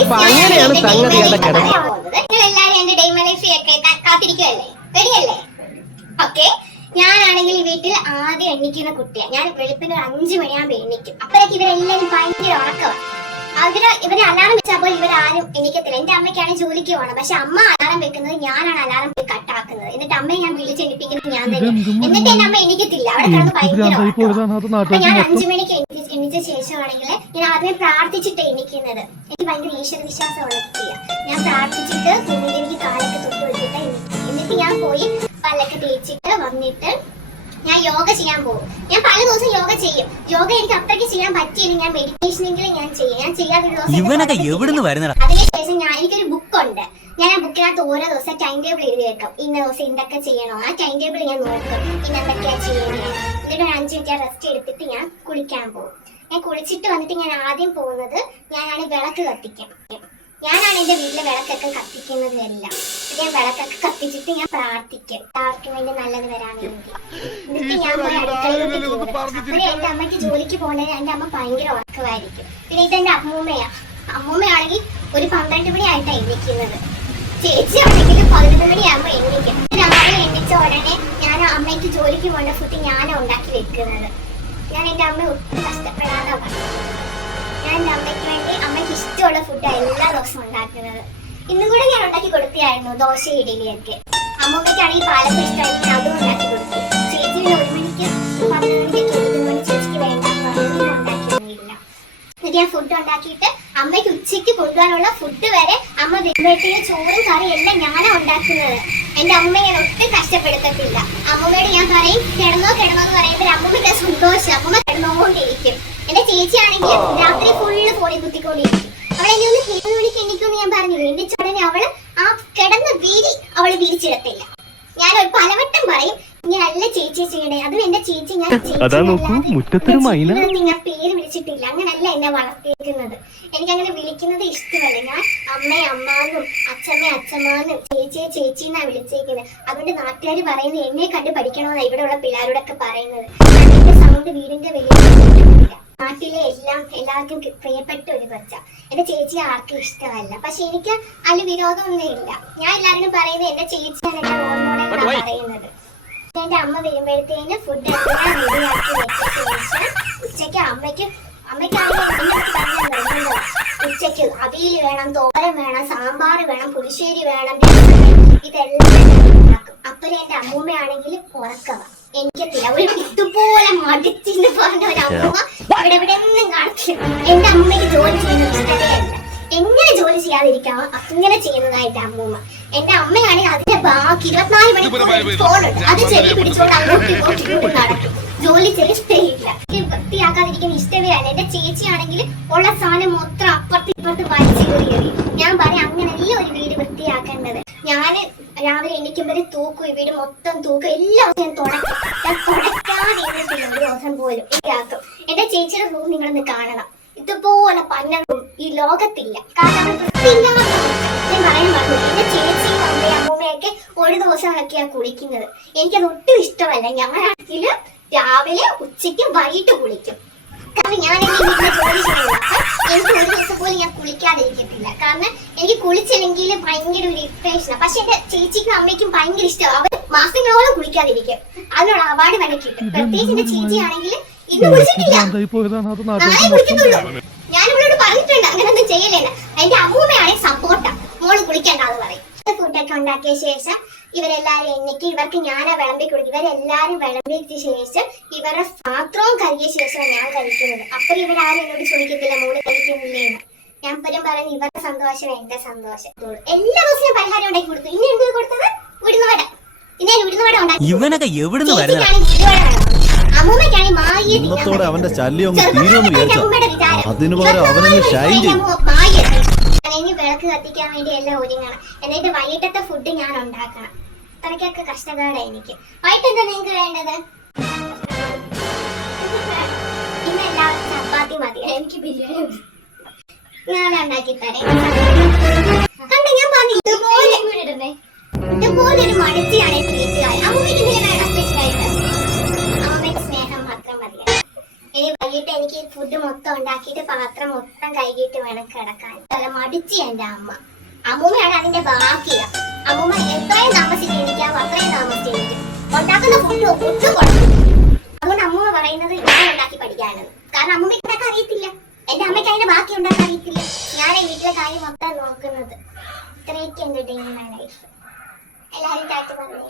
അപ്പൊ അങ്ങനെയാണ് സംഗതിയുടെ കിടക്കുന്നത്. ഞാനാണെങ്കിൽ ഈ വീട്ടിൽ ആദ്യം എണ്ണിക്കുന്ന കുട്ടിയാ. ഞാൻ വെളുപ്പിന് 5 മണിയാകുമ്പോ എണ്ണിക്കും. അപ്പോഴേക്ക് ഇവരെല്ലാരും ഭയങ്കര ഉറക്കമാണ്. ഇവരെ അലാറം വെച്ചപ്പോൾ ഇവരാരും എണ്ണിക്കത്തില്ല. എന്റെ അമ്മയ്ക്കാണ് ജോലിക്ക് പോകണം. പക്ഷെ അമ്മ അലാറം വെക്കുന്നത്, ഞാനാണ് അലാറം പോയി കട്ടാക്കുന്നത്. എന്നിട്ട് അമ്മയെ ഞാൻ വിളിച്ചെണ്ണിപ്പിക്കുന്നത് ഞാൻ തന്നെ. എന്നിട്ട് എന്റെ അമ്മ എണ്ണിക്കത്തില്ല. അവിടെ കിടന്ന് ഭയങ്കര ഉറക്കം. ഞാൻ 5 മണിക്ക് എണ്ണിച്ച ശേഷമാണെങ്കിൽ ഞാൻ ആദ്യമേ പ്രാർത്ഥിച്ചിട്ട് എണ്ണിക്കുന്നത്. എനിക്ക് ഭയങ്കര ഈശ്വര വിശ്വാസമാണ് കുട്ടിയ. ഞാൻ പ്രാർത്ഥിച്ചിട്ട് കുഞ്ഞിന്റെ എനിക്ക് കാലൊക്കെ തൊട്ട് വെച്ചിട്ട് എണ്ണിക്കും. എന്നിട്ട് ഞാൻ പോയി പല്ലൊക്കെ തേച്ചിട്ട് വന്നിട്ട് ഞാൻ യോഗ ചെയ്യാൻ പോകും. ഞാൻ പല ദിവസം യോഗ ചെയ്യും. യോഗ എനിക്ക് അത്രയ്ക്ക് ചെയ്യാൻ പറ്റിയില്ല. ഞാൻ മെഡിറ്റേഷനെങ്കിലും ഞാൻ ചെയ്യും. ഞാൻ ചെയ്യാത്തൊരു ദിവസം. അതിനുശേഷം എനിക്കൊരു ബുക്കുണ്ട്. ഞാൻ ആ ബുക്കിനകത്ത് ഓരോ ദിവസം ടൈം ടേബിൾ എഴുതി വെക്കും. ഇന്ന ദിവസം എന്തൊക്കെ ചെയ്യണോ ആ ടൈം ടേബിൾ ഞാൻ നോക്കും. പിന്നെ എന്തൊക്കെയാ ചെയ്യുന്നത്. എന്നിട്ട് 5 മിനിറ്റ് റെസ്റ്റ് എടുത്തിട്ട് ഞാൻ കുളിക്കാൻ പോകും. ഞാൻ കുളിച്ചിട്ട് വന്നിട്ട് ഞാൻ ആദ്യം പോകുന്നത് ഞാനാണ് വിളക്ക് കത്തിക്കാൻ. ഞാനാണ് എന്റെ വീട്ടിലെ വിളക്കൊക്കെ കത്തിക്കുന്നത് എല്ലാം. ഞാൻ വിളക്കൊക്കെ കത്തിച്ചിട്ട് ഞാൻ പ്രാർത്ഥിക്കും എല്ലാവർക്കും വേണ്ടി നല്ലത് വരാൻ വേണ്ടി. എന്നിട്ട് ഞാൻ പോയി അടുക്കളയിലോട്ട് പോകും. അപ്പോഴേ എന്റെ അമ്മയ്ക്ക് ജോലിക്ക് പോകേണ്ടത് എന്റെ അമ്മ ഭയങ്കര ഉറക്കമായിരിക്കും. പിന്നെ ഇതെന്റെ അമ്മൂമ്മയാണെങ്കിൽ ഒരു 12 മണിയായിട്ടാണ് എണ്ണിക്കുന്നത്. ചേച്ചി ആണെങ്കിൽ 11 മണിയാകുമ്പോൾ എണ്ണിക്കും. രാവിലെ എണ്ണിച്ച ഉടനെ ഞാൻ അമ്മയ്ക്ക് ജോലിക്ക് പോകേണ്ട ഫുഡ് ഞാനാണ് ഉണ്ടാക്കി വെക്കുന്നത്. ഞാൻ എന്റെ അമ്മ ഒട്ടും കഷ്ടപ്പെടാതെ ഞാൻ എന്റെ അമ്മയ്ക്ക് വേണ്ടി അമ്മയ്ക്ക് ഇഷ്ടമുള്ള ഫുഡാണ് എല്ലാ ദിവസവും ഉണ്ടാക്കുന്നത്. ഇന്നും കൂടെ ഞാൻ ഉണ്ടാക്കി കൊടുത്തിയായിരുന്നു ദോശ ഇഡലിയൊക്കെ. അമ്മൂമ്മയ്ക്കാണെങ്കിൽ പാലപ്പം ഇഷ്ടമായിട്ട് ഞാൻ അതും ഉണ്ടാക്കി കൊടുത്തു. ചേച്ചി 1 മണിക്ക് 11 മണിക്കൊക്കെ എഴുതുമ്പോൾ ചേച്ചിക്ക് വേണ്ടെന്ന് പറഞ്ഞിട്ട് ഉണ്ടാക്കിയൊന്നുമില്ല. എന്നിട്ട് ഞാൻ ഫുഡ് ഉണ്ടാക്കിയിട്ട് അമ്മയ്ക്ക് ഉച്ചയ്ക്ക് കൊണ്ടുപോകാനുള്ള ഫുഡ് വരെ അമ്മ വീട്ടിലെ ചോറും കറിയും എല്ലാം ഞാനാണ് ഉണ്ടാക്കുന്നത്. എന്റെ അമ്മ ഞാൻ ഒട്ടും കഷ്ടപ്പെടുത്തത്തില്ല. അമ്മൂമ്മയോട് ഞാൻ പറയും കിടന്നോ എന്ന് പറയുമ്പോൾ അമ്മൂമ്മയ്ക്ക് സന്തോഷം. അമ്മൂമ്മ കിടന്നുകൊണ്ടിരിക്കും. എന്റെ ചേച്ചിയാണെങ്കിൽ രാത്രി ഫുള്ള് ഫോണിൽ കുത്തിക്കൊണ്ടിരിക്കും. അവളെ ഇനി ഒന്ന് 7 മണിക്ക് എണ്ണിക്കുമെന്ന് ഞാൻ പറഞ്ഞില്ല. എണ്ണിച്ച ഉടനെ അവള് ആ കിടന്ന വീരി അവള് വിരിച്ചിടത്തില്ല. ഞാൻ പലവട്ടം പറയും ഇങ്ങനല്ല ചേച്ചി ചെയ്യണേ. അതും എന്റെ ചേച്ചി ഞാൻ പേര് വിളിച്ചിട്ടില്ല. അങ്ങനല്ല എന്നെ വളർത്തിയിരിക്കുന്നത്. എനിക്കങ്ങനെ വിളിക്കുന്നത് ഇഷ്ടമല്ല. ഞാൻ അമ്മയെന്നും അച്ഛമ്മാന്നും ചേച്ചിന്നാ വിളിച്ചേക്കുന്നത്. അതുകൊണ്ട് നാട്ടുകാർ പറയുന്നത് എന്നെ കണ്ട് പഠിക്കണമെന്നാണ് ഇവിടെയുള്ള പിള്ളേരോടൊക്കെ പറയുന്നത്. എന്റെ സൗണ്ട് വീടിന്റെ വലിയ നാട്ടിലെ എല്ലാവർക്കും പ്രിയപ്പെട്ട ഒരു കൊച്ച. എന്റെ ചേച്ചി ആർക്കും ഇഷ്ടമല്ല. പക്ഷെ എനിക്ക് അതിൽ വിരോധമൊന്നും ഇല്ല. ഞാൻ എല്ലാവരും പറയുന്നത് എന്റെ ചേച്ചിയാണ് എന്റെ റോൾ മോഡൽ എന്നാണ് പറയുന്നത്. എന്റെ അമ്മ വരുമ്പോഴത്തേന് ഫുഡ് എല്ലാം റെഡിയാക്കി വെച്ച ശേഷം ഉച്ചയ്ക്ക് അമ്മയ്ക്കാണെങ്കിൽ ഉച്ചയ്ക്ക് അവിയൽ വേണം, തോരൻ വേണം, സാമ്പാർ വേണം, പുളിശ്ശേരി വേണം, ഇതെല്ലാം ഉണ്ടാക്കും. അപ്പോഴേ എന്റെ അമ്മൂമ്മയാണെങ്കിൽ ഉറക്കവാ. എനിക്കത്തില്ല. ഒരു ഇതുപോലെ മടിച്ചിട്ട് പറഞ്ഞ ഒരു അമ്മൂമ്മ ഇവിടെ ഒന്നും കാണിച്ചില്ല. എന്റെ അമ്മയ്ക്ക് ജോലി ചെയ്യുന്നത് ഇഷ്ടമല്ല. എങ്ങനെ ജോലി ചെയ്യാതിരിക്കാമോ അങ്ങനെ ചെയ്യുന്നതായിട്ട് അമ്മൂമ്മ. എന്റെ അമ്മയാണെങ്കിൽ അതിന്റെ ബാക്കി 24 മണിക്കൂർ ഫോണുണ്ട്. അത് ചെവി പിടിച്ചോണ്ട് അങ്ങോട്ടും ഇങ്ങോട്ടും നടക്കും. ജോലി ചെയ്യാൻ ഇഷ്ടമില്ല. വൃത്തിയാക്കാതിരിക്കുന്ന ഇഷ്ടമേ അല്ല. എന്റെ ചേച്ചിയാണെങ്കിൽ ഉള്ള സാധനം മൊത്തം അപ്പുറത്ത് ഇപ്പുറത്ത് വലിച്ചു കയറി. ഞാൻ പറയാം അങ്ങനെയല്ല ഒരു വീട് വൃത്തിയാക്കേണ്ടത്. ഞാന് രാവിലെ എണ്ണിക്കുമ്പോഴേ തൂക്കും, ഈ വീട് മൊത്തം തൂക്കും. എല്ലാ ദിവസവും ഞാൻ തുടയ്ക്കാതിരുന്നിട്ടില്ല ഒരു ദിവസം പോലും. എനിക്കാക്കും എന്റെ ചേച്ചിയുടെ റൂം നിങ്ങളൊന്ന് കാണണം. ഇതുപോലെ പന്ന റൂം ഈ ലോകത്തില്ല. കാരണം ഞാൻ പറയാൻ പറഞ്ഞു എന്റെ ചേച്ചിയും അമ്മയും അമ്മൂമ്മയൊക്കെ ഒരു ദിവസമൊക്കെയാ കുളിക്കുന്നത്. എനിക്കത് ഒട്ടും ഇഷ്ടമല്ല. ഞാനാണെങ്കിൽ രാവിലെ ഉച്ചയ്ക്ക് വൈകിട്ട് കുളിക്കും. കാരണം ഞാൻ എന്റെ വീട്ടിലെ ജോലി ചെയ്യുന്നത്. എനിക്ക് ഒരു ദിവസം പോലും ഞാൻ കുളിക്കാതിരിക്കത്തില്ല. കാരണം എനിക്ക് കുളിച്ചില്ലെങ്കിൽ ഭയങ്കര ഒരു ഇറിറ്റേഷനാണ്. പക്ഷെ എന്റെ ചേച്ചിക്കും അമ്മയ്ക്കും ഭയങ്കര ഇഷ്ടമാണ്. അവർ മാസങ്ങളോളം കുളിക്കാതിരിക്കും. അതിനുള്ള അവാർഡ് വേണം കിട്ടും. പ്രത്യേകിച്ച് എന്റെ ചേച്ചിയാണെങ്കിൽ ഇന്ന് കുളിച്ചിട്ടില്ല, നാളെ കുളിക്കത്തുള്ളൂ. ഞാൻ ഇവളോട് പറഞ്ഞിട്ടുണ്ട് അങ്ങനൊന്നും ചെയ്യലേന്ന്. എന്റെ അമ്മൂമ്മയാണെങ്കിൽ സപ്പോർട്ടാ, മോള് കുളിക്കണ്ടെന്ന് പറയും. ഫുഡൊക്കെ ഉണ്ടാക്കിയ ശേഷം ഇവരെല്ലാരും എണ്ണിക്ക് ഇവർക്ക് ഞാനാ വിളമ്പി കൊടുക്കും. ഇവരെല്ലാരും വിളമ്പിച്ച ശേഷം ഇവരുടെ പാത്രവും കഴുകിയ ശേഷം ഞാൻ കഴിക്കുന്നത്. അപ്പോൾ ഇവരാരും എന്നോട് ചോദിക്കത്തില്ല മോള് കഴിക്കുന്നില്ലേന്ന്. ഞാൻ പലരും പറയുന്നത് ഇവരുടെ സന്തോഷം എന്റെ സന്തോഷം. എല്ലാ ദിവസവും ഞാൻ പരിഹാരം ഉണ്ടാക്കി കൊടുത്തു. ഇനി എന്ത് കൊടുത്തത് ഉഴുന്നുവട. ഇനി ഞാൻ ഉഴുന്നുവട ഉണ്ടാക്കി. അമ്മൂമ്മയ്ക്കാണെങ്കിൽ മായെ ഇനി വിളക്ക് കത്തിക്കാൻ വേണ്ടി എല്ലാം ഒരുങ്ങണം. എന്നിട്ട് വൈകിട്ടത്തെ ഫുഡ് ഞാൻ ഉണ്ടാക്കണം. അത്രയ്ക്കൊക്കെ കഷ്ടപ്പാടാണ് എനിക്ക്. വൈകിട്ട് എന്താ നിങ്ങൾക്ക് വേണ്ടത്? ഇന്ന് എല്ലാവർക്കും ചപ്പാത്തി മതി. എനിക്ക് ബിരിയാണി നാളെ ഉണ്ടാക്കി തരേ. കണ്ട ഞാൻ പറഞ്ഞു ഇതുപോലെ ഒരു മടിച്ചിയാണ് എന്റെ വീട്ടുകാർ. അമ്മൂമ്മയ്ക്ക് എന്തെങ്കിലും വേണം സ്പെഷ്യലായിട്ട്? അമ്മമ്മയ്ക്ക് സ്നേഹം മാത്രം മതിയാണ്. ഇനി കഴിഞ്ഞിട്ട് എനിക്ക് ഫുഡ് മൊത്തം ഉണ്ടാക്കിയിട്ട് പാത്രം മൊത്തം കഴുകിയിട്ട് വേണം കിടക്കാൻ. അല്ല മടിച്ച് എന്റെ അമ്മ. അമ്മൂമ്മയാണ് അതിന്റെ ബാക്കിയ. അമ്മൂമ്മ എത്രയും താമസിച്ച് എണീക്കാവോ അത്രയും താമസിച്ച് എണീക്കും. ഉണ്ടാക്കുന്ന ഫുഡ് ഒട്ടും കൊടുക്കും. അതുകൊണ്ട് അമ്മൂമ്മ പറയുന്നത് ഞാൻ ഉണ്ടാക്കി പഠിക്കാനെന്ന്. കാരണം അമ്മൂമ്മ ഉണ്ടാക്കാൻ അറിയത്തില്ല. എന്റെ അമ്മയ്ക്ക് അതിന്റെ ബാക്കി ഉണ്ടാക്കാൻ അറിയത്തില്ല. ഞാൻ ഈ വീട്ടിലെ കാര്യം മൊത്തം നോക്കുന്നത്. ഇത്രയൊക്കെ എന്റെ ഡേ ഇൻ മൈ ലൈഫ്. എല്ലാവരും ടാറ്റ പറഞ്ഞു.